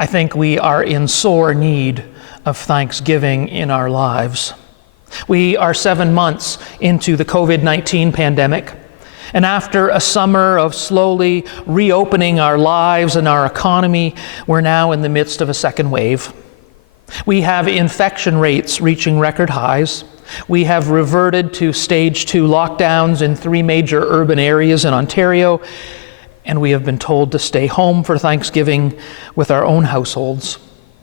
I think we are in sore need of thanksgiving in our lives. We are 7 months into the COVID-19 pandemic, and after a summer of slowly reopening our lives and our economy, we're now in the midst of a second wave. We have infection rates reaching record highs. We have reverted to stage 2 lockdowns in 3 major urban areas in Ontario, and we have been told to stay home for Thanksgiving with our own households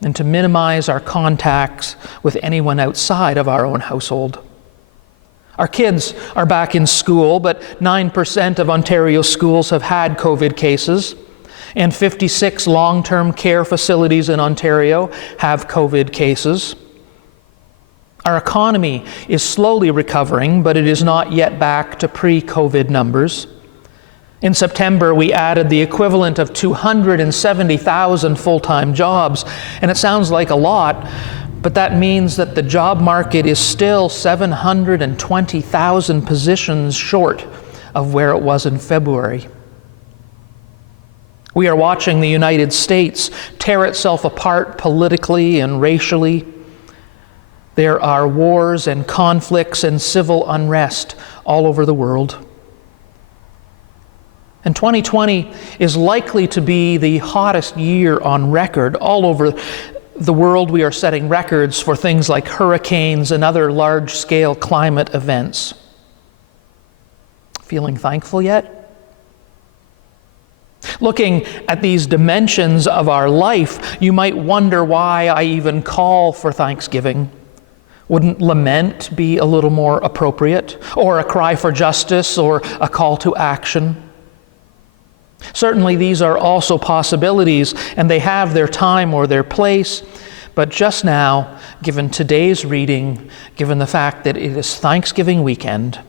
and to minimize our contacts with anyone outside of our own household. Our kids are back in school, but 9% of Ontario schools have had COVID cases, and 56 long-term care facilities in Ontario have COVID cases. Our economy is slowly recovering, but it is not yet back to pre-COVID numbers. In September, we added the equivalent of 270,000 full-time jobs, and it sounds like a lot, but that means that the job market is still 720,000 positions short of where it was in February. We are watching the United States tear itself apart politically and racially. There are wars and conflicts and civil unrest all over the world. And 2020 is likely to be the hottest year on record. All over the world, we are setting records for things like hurricanes and other large-scale climate events. Feeling thankful yet? Looking at these dimensions of our life, you might wonder why I even call for Thanksgiving. Wouldn't lament be a little more appropriate? Or a cry for justice, or a call to action? Certainly these are also possibilities, and they have their time or their place. But just now, given today's reading, given the fact that it is Thanksgiving weekend,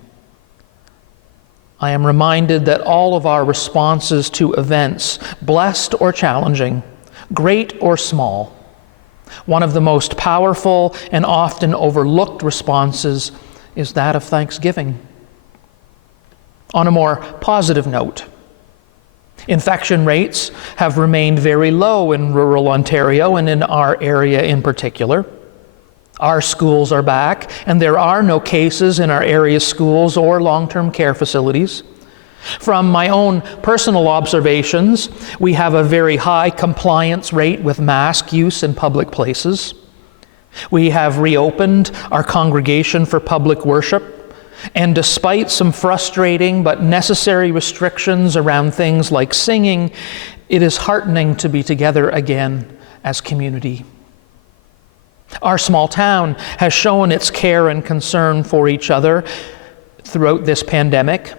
I am reminded that all of our responses to events, blessed or challenging, great or small, one of the most powerful and often overlooked responses is that of thanksgiving. On a more positive note, infection rates have remained very low in rural Ontario and in our area in particular. Our schools are back, and there are no cases in our area schools or long-term care facilities. From my own personal observations, we have a very high compliance rate with mask use in public places. We have reopened our congregation for public worship, and despite some frustrating but necessary restrictions around things like singing, it is heartening to be together again as community. Our small town has shown its care and concern for each other throughout this pandemic,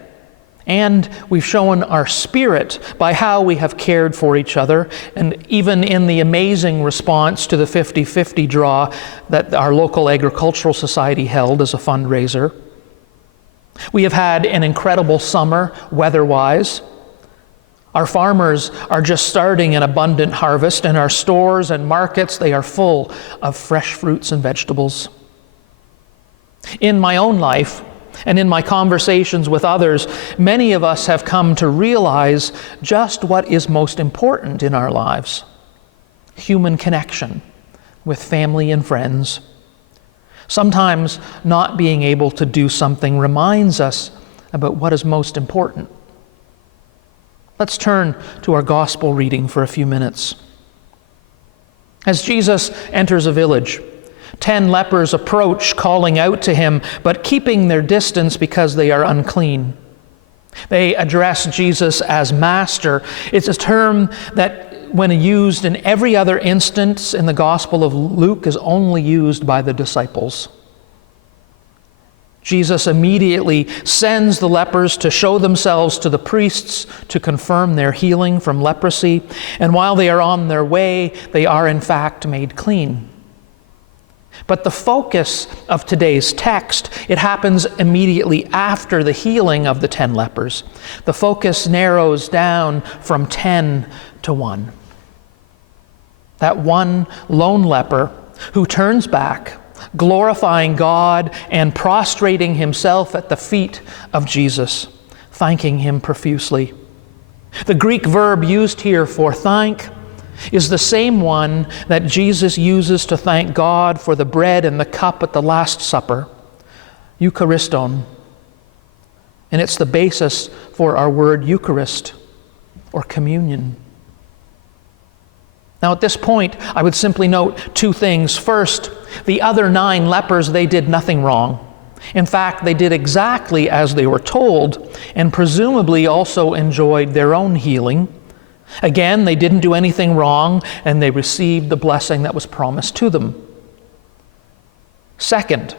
and we've shown our spirit by how we have cared for each other, and even in the amazing response to the 50-50 draw that our local agricultural society held as a fundraiser. We have had an incredible summer weather-wise. Our farmers are just starting an abundant harvest, and our stores and markets, they are full of fresh fruits and vegetables. In my own life, and in my conversations with others, many of us have come to realize just what is most important in our lives: human connection with family and friends. Sometimes not being able to do something reminds us about what is most important. Let's turn to our gospel reading for a few minutes. As Jesus enters a village, 10 lepers approach, calling out to him, but keeping their distance because they are unclean. They address Jesus as Master. It's a term that, when used in every other instance in the Gospel of Luke, is only used by the disciples. Jesus immediately sends the lepers to show themselves to the priests to confirm their healing from leprosy, and while they are on their way, they are in fact made clean. But the focus of today's text, it happens immediately after the healing of the 10 lepers. The focus narrows down from 10 to 1. That one lone leper who turns back, glorifying God and prostrating himself at the feet of Jesus, thanking him profusely. The Greek verb used here for thank is the same one that Jesus uses to thank God for the bread and the cup at the Last Supper, Euchariston. And it's the basis for our word Eucharist, or communion. Now at this point, I would simply note two things. First, the other 9 lepers, they did nothing wrong. In fact, they did exactly as they were told, and presumably also enjoyed their own healing. Again, they didn't do anything wrong, and they received the blessing that was promised to them. Second,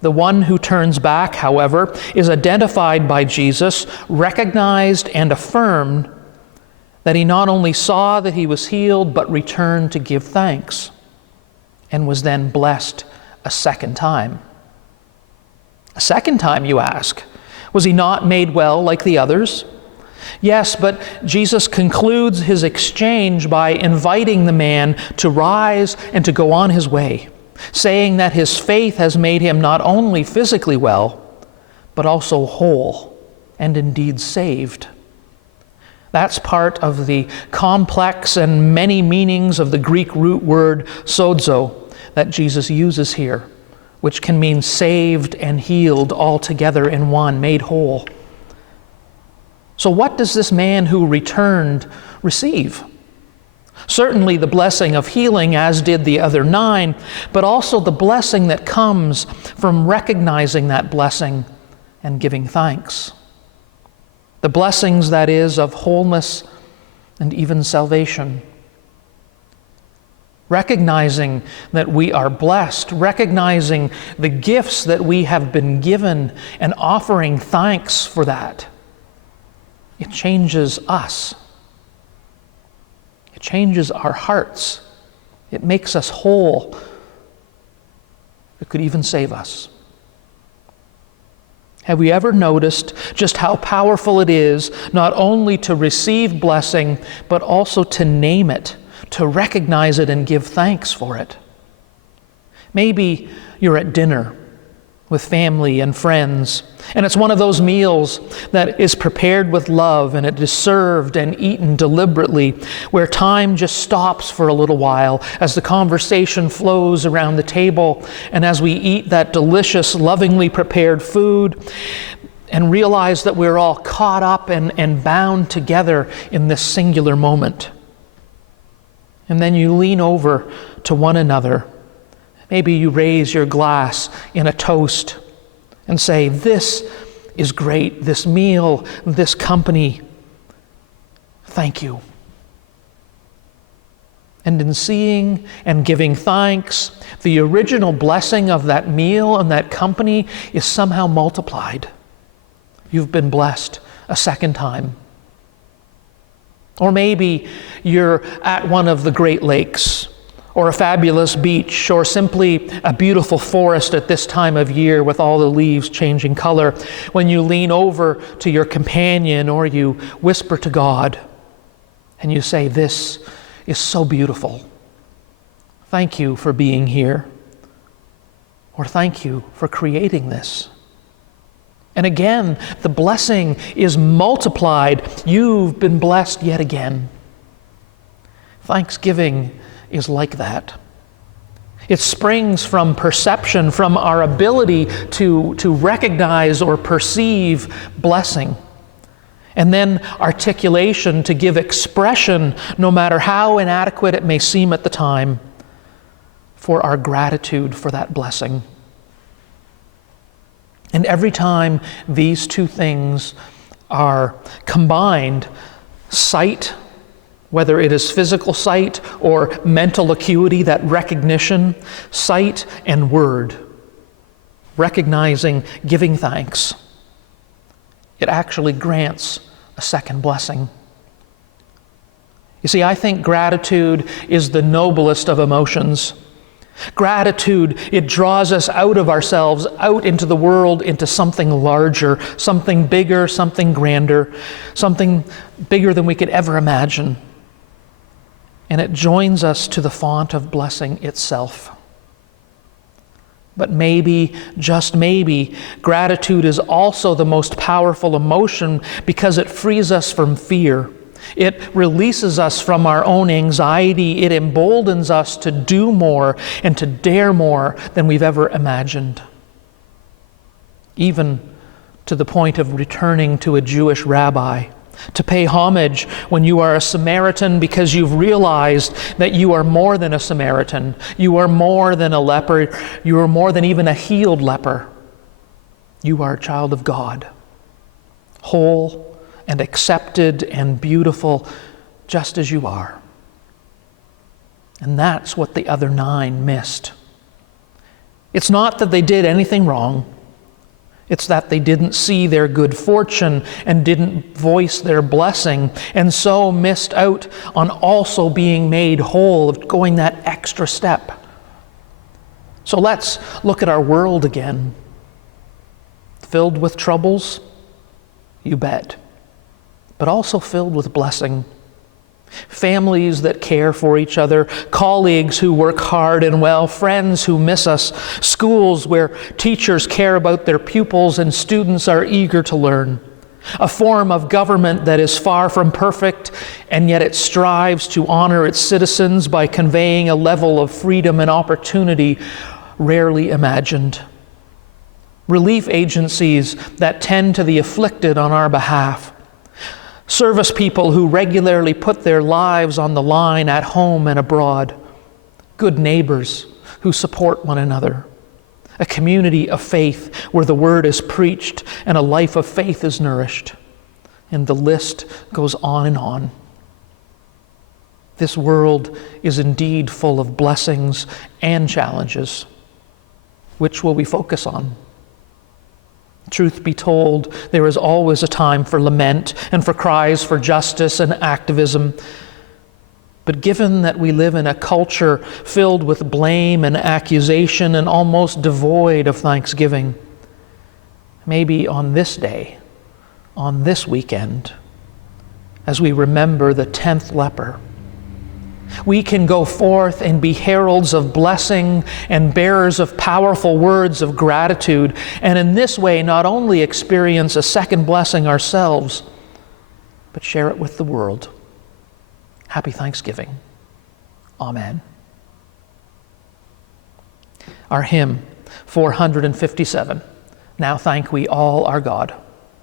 the one who turns back, however, is identified by Jesus, recognized and affirmed that he not only saw that he was healed, but returned to give thanks, and was then blessed a second time. A second time, you ask? Was he not made well like the others? Yes, but Jesus concludes his exchange by inviting the man to rise and to go on his way, saying that his faith has made him not only physically well, but also whole and indeed saved. That's part of the complex and many meanings of the Greek root word sozo that Jesus uses here, which can mean saved and healed all together in one, made whole. So what does this man who returned receive? Certainly the blessing of healing, as did the other 9, but also the blessing that comes from recognizing that blessing and giving thanks. The blessings, that is, of wholeness and even salvation. Recognizing that we are blessed, recognizing the gifts that we have been given, and offering thanks for that. It changes us. It changes our hearts. It makes us whole. It could even save us. Have we ever noticed just how powerful it is not only to receive blessing, but also to name it, to recognize it and give thanks for it? Maybe you're at dinner with family and friends, and it's one of those meals that is prepared with love, and it is served and eaten deliberately, where time just stops for a little while as the conversation flows around the table, and as we eat that delicious, lovingly prepared food, and realize that we're all caught up and bound together in this singular moment. And then you lean over to one another. Maybe you raise your glass in a toast and say, "This is great, this meal, this company. Thank you." And in seeing and giving thanks, the original blessing of that meal and that company is somehow multiplied. You've been blessed a second time. Or maybe you're at one of the Great Lakes, or a fabulous beach, or simply a beautiful forest at this time of year with all the leaves changing color, when you lean over to your companion or you whisper to God and you say, "This is so beautiful. Thank you for being here," or "Thank you for creating this." And again, the blessing is multiplied. You've been blessed yet again. Thanksgiving is like that. It springs from perception, from our ability to recognize or perceive blessing. And then articulation, to give expression, no matter how inadequate it may seem at the time, for our gratitude for that blessing. And every time these two things are combined, sight, whether it is physical sight or mental acuity, that recognition, sight and word, recognizing, giving thanks, it actually grants a second blessing. You see, I think gratitude is the noblest of emotions. Gratitude, it draws us out of ourselves, out into the world, into something larger, something bigger, something grander, something bigger than we could ever imagine. And it joins us to the font of blessing itself. But maybe, just maybe, gratitude is also the most powerful emotion because it frees us from fear. It releases us from our own anxiety. It emboldens us to do more and to dare more than we've ever imagined. Even to the point of returning to a Jewish rabbi, to pay homage when you are a Samaritan because you've realized that you are more than a Samaritan. You are more than a leper. You are more than even a healed leper. You are a child of God, whole and accepted and beautiful just as you are. And that's what the other 9 missed. It's not that they did anything wrong. It's that they didn't see their good fortune and didn't voice their blessing, and so missed out on also being made whole, of going that extra step. So let's look at our world again. Filled with troubles? You bet. But also filled with blessing. Families that care for each other, colleagues who work hard and well, friends who miss us, schools where teachers care about their pupils and students are eager to learn. A form of government that is far from perfect, and yet it strives to honor its citizens by conveying a level of freedom and opportunity rarely imagined. Relief agencies that tend to the afflicted on our behalf. Service people who regularly put their lives on the line at home and abroad. Good neighbors who support one another. A community of faith where the word is preached and a life of faith is nourished. And the list goes on and on. This world is indeed full of blessings and challenges. Which will we focus on? Truth be told, there is always a time for lament and for cries for justice and activism. But given that we live in a culture filled with blame and accusation and almost devoid of thanksgiving, maybe on this day, on this weekend, as we remember the 10th leper, we can go forth and be heralds of blessing and bearers of powerful words of gratitude, and in this way not only experience a second blessing ourselves, but share it with the world. Happy Thanksgiving. Amen. Our hymn, 457, Now Thank We All Our God.